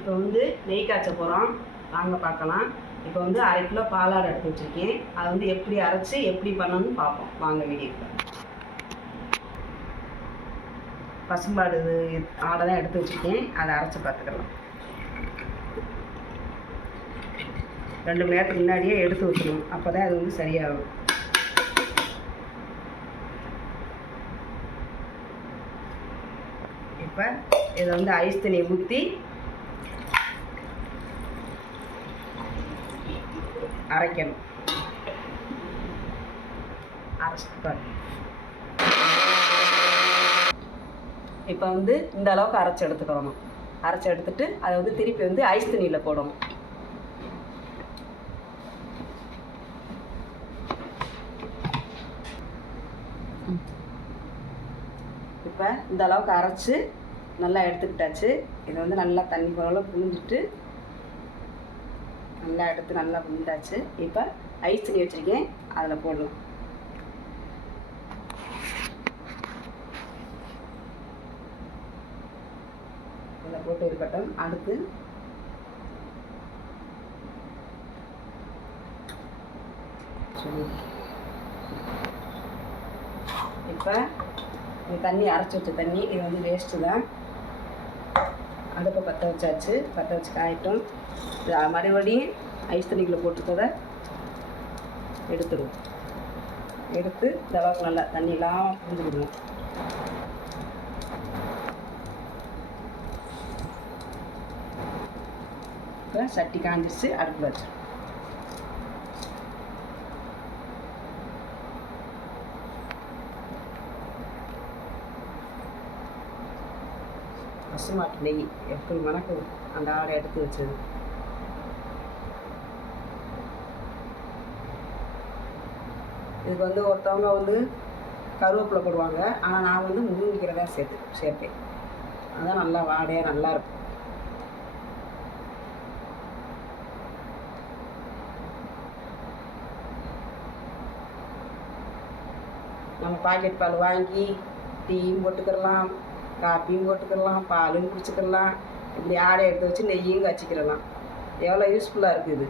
இப்போ வந்து நெய் காய்ச்ச போகிறோம் வாங்க பார்க்கலாம். இப்போ வந்து அரை கிலோ பாலாடை எடுத்து வச்சுருக்கேன். அதை வந்து எப்படி அரைச்சி எப்படி பண்ணணும்னு பார்ப்போம். வாங்க வீடியோக்கு பசும்பாடு இது ஆடை தான் எடுத்து வச்சுருக்கேன். அதை அரைச்சி பார்த்துக்கலாம். ரெண்டு மணி நேரத்துக்கு முன்னாடியே எடுத்து வச்சிடணும் அப்போ தான் அது வந்து சரியாகும். இப்போ இதை வந்து ஐஸ் தண்ணியை ஊற்றி அரைக்கணும். அரைச்சிட்டு இப்போ வந்து இந்த அளவுக்கு அரைச்சி எடுத்துக்கிறோம் அரைச்சி எடுத்துட்டு அதை வந்து திருப்பி வந்து ஐஸ் தண்ணியில் போடணும். இப்போ இந்த அளவுக்கு அரைச்சி நல்லா எடுத்துக்கிட்டாச்சு. இதை வந்து நல்லா தண்ணி போல புழிஞ்சிட்டு நல்லா எடுத்து நல்லா உண்டாச்சு. இப்போ ஐஸ் தண்ணி வச்சுருக்கேன். அதில் போடலாம் இதில் போட்டு இருக்கட்டும் அடுத்து இப்போ தண்ணி அரைச்சி வச்ச தண்ணி இது வந்து வேஸ்ட்டு தான். அடுப்பை பற்ற வச்சாச்சு. பற்ற வச்சு காயட்டும். மறுபடியும் ஐஸ் தண்ணிக்குள்ளே போட்டுக்கதை எடுத்துடுவோம். எடுத்து தவாக்கு நல்லா தண்ணியெல்லாம் புரிஞ்சு விடுவோம் இப்போ சட்டி காஞ்சிச்சு அடுப்பு வச்சிடும் பசுமாட்டு நெய் எப்படி மணக்குது அந்த ஆடை எடுத்து வச்சது? இதுக்கு வந்து ஒருத்தவங்க வந்து கருவேப்பிலை போடுவாங்க. ஆனால் நான் வந்து முருங்கைக்கீரை தான் சேர்த்து சேர்ப்பேன். அதான் நல்லா வாடையாக நல்லா இருக்கும். நம்ம பாக்கெட் பால் வாங்கி டீயும் போட்டுக்கிடலாம் காப்பியும் போட்டுக்கிடலாம் பாலும் குடிச்சுக்கிடலாம். இப்படி ஆடை எடுத்து வச்சு நெய்யும் காய்ச்சிக்கிடலாம். எவ்வளோ யூஸ்ஃபுல்லாக இருக்குது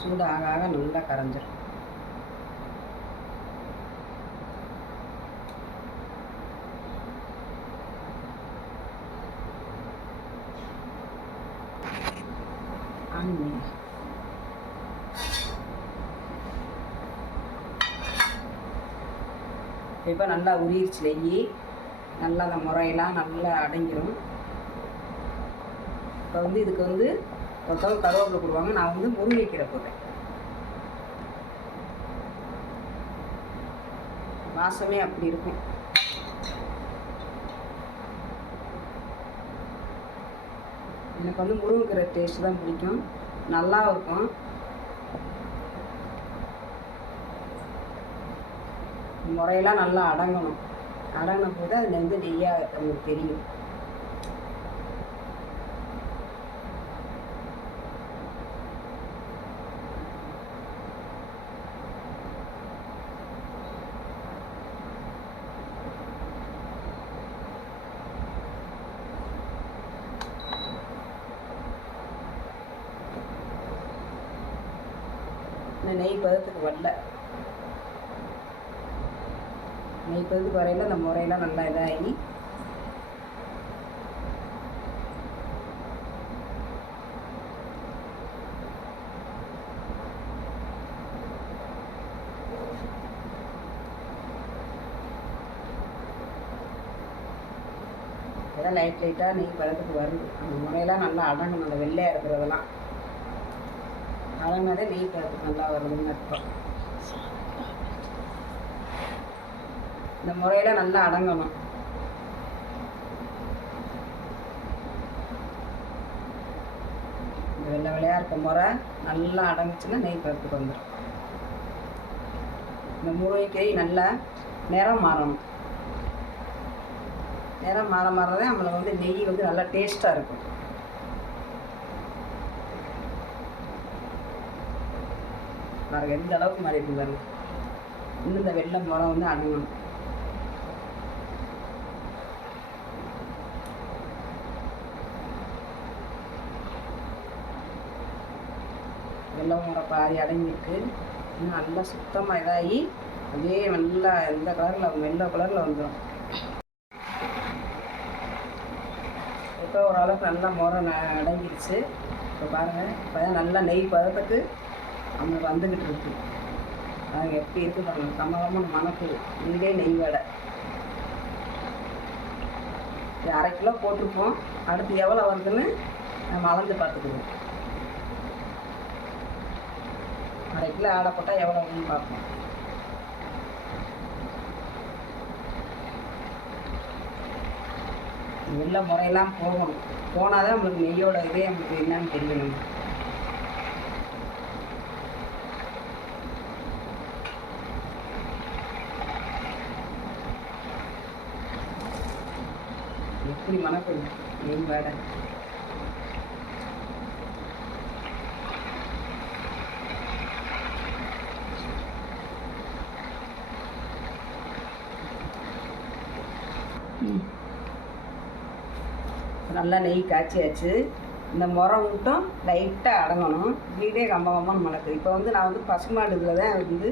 சூடு ஆக ஆக நல்லா கரைஞ்சிரும். இப்போ நல்லா உரியிருச்சு நெய் நல்லா அந்த முறையெல்லாம் நல்லா அடங்கிடும் இப்போ வந்து இதுக்கு வந்து ஒருத்தவங்க கருவேப்பிலை போடுவாங்க நான் வந்து முருங்கைக்கீரை போடுறேன். வாசமே அப்படி இருக்கும். எனக்கு வந்து முருங்கைக்கீரை டேஸ்ட் தான் பிடிக்கும். நல்லா இருக்கும். முறையெல்லாம் நல்லா அடங்கணும். அடங்கின போது அதில் வந்து நெய்யாக நமக்கு தெரியும். இந்த நெய் பதத்துக்கு வரல. நெய் பதத்துக்கு வரையில அந்த முறையெல்லாம் நல்லா இதாகி. லைட் லைட்டாக நெய் பதத்துக்கு வருது. அந்த முறையெல்லாம் நல்லா அடங்கணும் அந்த வெள்ளையாக இருக்கிறதெல்லாம். அதனால வெயிட் எடுத்து நல்லா வருதுன்னு அர்த்தம். இந்த முறையில் நல்லா அடங்கணும். இந்த வெள்ளை வெள்ளையாக இருக்க முறை நல்லா அடங்குச்சுன்னா நெய் பருப்புக்கு வந்துடும் இந்த முருங்கைக்கறி நல்லா நிறம் மாறணும். நிறம் மாற மாறதே நம்மளுக்கு வந்து நெய் வந்து நல்லா டேஸ்ட்டாக இருக்கும். பாருங்க எந்த அளவுக்கு மாறி இருக்கு இன்னும் இந்த வெள்ளை மரம் வந்து அடங்கணும் வெள்ளை மரம் பாதி அடங்கியிருக்கு. இன்னும் நல்லா சுத்தமாக இதாகி அதே நல்லா எந்த கலரில் வெள்ளை கலரில் வந்துடும் இப்போ ஓரளவுக்கு நல்லா முறை ந அடங்கிடுச்சு இப்போ பாருங்கள் இப்போ தான் நல்லா நெய் பதத்துக்கு அங்கே வந்துக்கிட்டு இருக்கு. அது எப்படி இருக்கு பாருங்க கம்மகம்மன்னு மணக்குது இதே நெய் வடை. அரை கிலோ போட்டிருப்போம். அடுத்து எவ்வளோ வருதுன்னு நம்ம அளந்து பார்த்துக்குவோம். அரை கிலோ ஆடை போட்டால் எவ்வளோ வருதுன்னு பார்ப்போம். உள்ள முறையெல்லாம் போகணும். போனால் தான் நம்மளுக்கு நெய்யோட இதே நம்மளுக்கு என்னன்னு தெரியணும். எப்படி மணக்குது நல்லா நெய் காய்ச்சியாச்சு. இந்த முறை மட்டும் லைட்டாக அடங்கணும். வீடே கம்ப கம்பன்னு மணக்குது. இப்போ வந்து நான் வந்து பசுமாடு இதில் தான் வந்து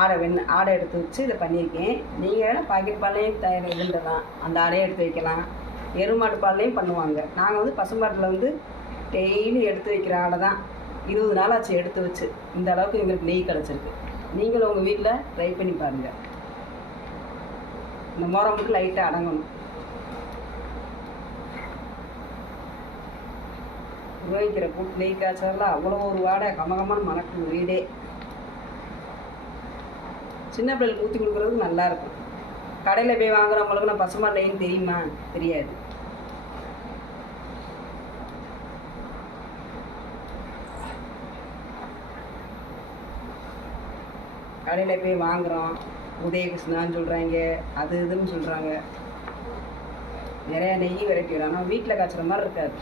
ஆடை வெண் ஆடை எடுத்து வச்சு இதை பண்ணியிருக்கேன். நீங்கள் பாக்கெட் பால்லையும் தயார் இதுன்றலாம் அந்த ஆடையை எடுத்து வைக்கலாம். எருமாட்டு பால்லையும் பண்ணுவாங்க. நாங்கள் வந்து பசுமாட்டில் வந்து டெய்லி எடுத்து வைக்கிற ஆடை தான். இருபது நாள் ஆச்சு எடுத்து வச்சு. இந்த அளவுக்கு எங்களுக்கு நெய் கிடச்சிருக்கு. நீங்களும் உங்கள் வீட்டில் ட்ரை பண்ணி பாருங்கள் இந்த முறை மட்டும் லைட்டாக அடங்கணும். உபயோகிக்கிற கூட்டு நெய் காய்ச்சலாம் அவ்வளோ ஒரு வாடை கமகமான மணக்குது வீடே. சின்ன பிள்ளைகளுக்கு ஊற்றி கொடுக்குறதுக்கு நல்லா இருக்கும். கடையில் போய் வாங்குறவங்களுக்கு நான் பசுமாடு நெய்ன்னு தெரியுமா? தெரியாது. கடையில் போய் வாங்குகிறோம் உதயகிருஷ்ணான்னு சொல்கிறாங்க அது இதுன்னு சொல்கிறாங்க நிறையா நெய் வெரைட்டி வரும் ஆனால் வீட்டில் காய்ச்சுற மாதிரி இருக்காது.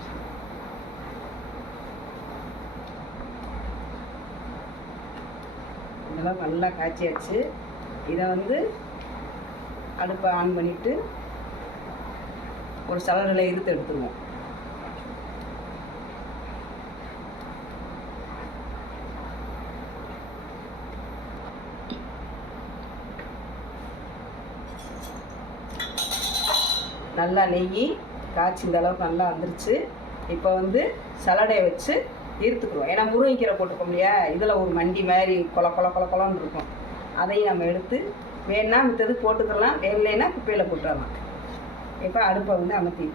இதெல்லாம் நல்லா காய்ச்சியாச்சு. இதை வந்து அடுப்பை ஆன் பண்ணிவிட்டு ஒரு சலரில் இருத்து எடுத்துருவோம். நல்லா நெய் காய்ச்சி இந்த அளவுக்கு நல்லா வந்துருச்சு. இப்போ வந்து சலடையை வச்சு இருத்துக்குருவோம் ஏன்னா முருங்கைக்கீரை போட்டுக்கோம் இல்லையா? இதில் ஒரு மண்டி மாதிரி கொல கொல கொல கொலன்னு இருக்கும். அதையும் நம்ம எடுத்து வேணா மித்தது போட்டுக்கலாம். இல்லைன்னா குப்பையில் போட்டுடலாம் இப்போ அடுப்பை வந்து அமர்த்தி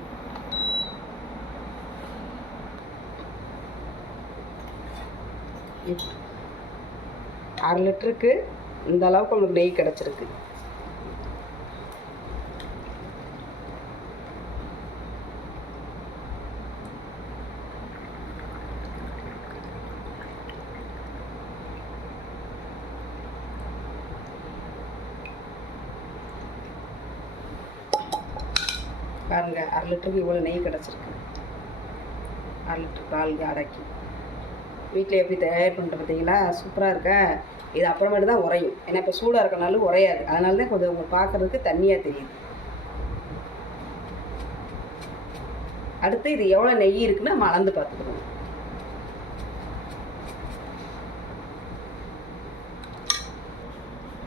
இப்- அரை லிட்டருக்கு இந்த அளவுக்கு உங்களுக்கு நெய் கிடச்சிருக்கு. பாருங்க அரை லிட்டருக்கு இவ்வளோ நெய் கிடச்சிருக்கு. அரை லிட்டர் பால் அடக்கி. வீட்டில் எப்படி தயார் பண்ணுற பார்த்தீங்களா சூப்பராக இருக்கா. இது அப்புறமேட்டு தான் உறையும். ஏன்னா இப்போ சூடாக இருக்கனாலும் உறையாது. அதனால தான் கொஞ்சம் உங்களுக்கு பார்க்குறதுக்கு தண்ணியாக தெரியுது அடுத்து இது எவ்வளோ நெய் இருக்குன்னு நம்ம அளந்து பார்த்துக்கணும்.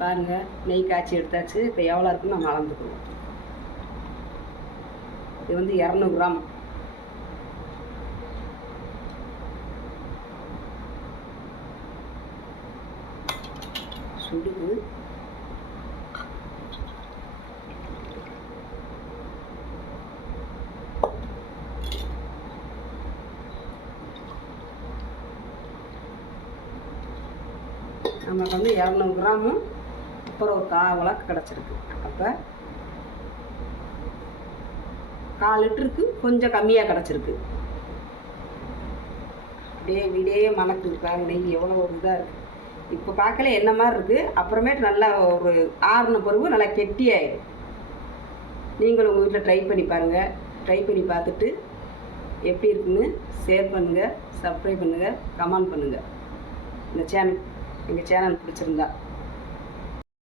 பாருங்கள் நெய் காய்ச்சி எடுத்தாச்சு. இப்போ எவ்வளோ இருக்குன்னு நம்ம அளந்துக்கணும். இது வந்து இரநூறு கிராம். சுடுகு நமக்கு வந்து இரநூறு கிராமும் அப்புறம் ஒரு காவலாக கிடச்சிருக்கு. அப்போ கால் லிட்டருக்கு கொஞ்சம் கம்மியாக கிடச்சிருக்கு. அப்படியே வீடே மணக்குது பாருங்க நெய் எவ்வளோ ஒரு இதாக இருக்குது இப்போ பார்க்கல என்ன மாதிரி இருக்குது அப்புறமேட்டு நல்லா ஒரு ஆறுன பிறகு நல்லா கெட்டியாயிடும் நீங்களும் உங்கள் வீட்டில் ட்ரை பண்ணி பாருங்கள் ட்ரை பண்ணி பார்த்துட்டு எப்படி இருக்குன்னு ஷேர் பண்ணுங்கள் சப்ஸ்கிரைப் பண்ணுங்கள் கமெண்ட் பண்ணுங்கள் இந்த சேனல் எங்கள் சேனல் பிடிச்சிருந்தா.